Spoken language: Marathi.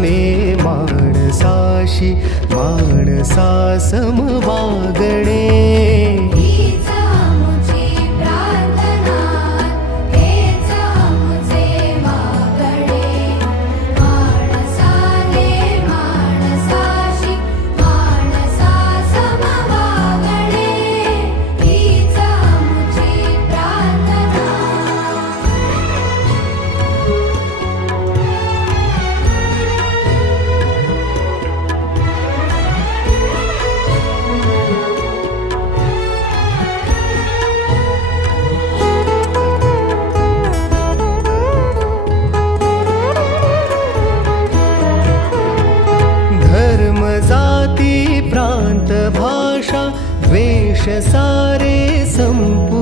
माने माणसाशी माणसा सम वागणे. जाती प्रांत भाषा द्वेष सारे संपू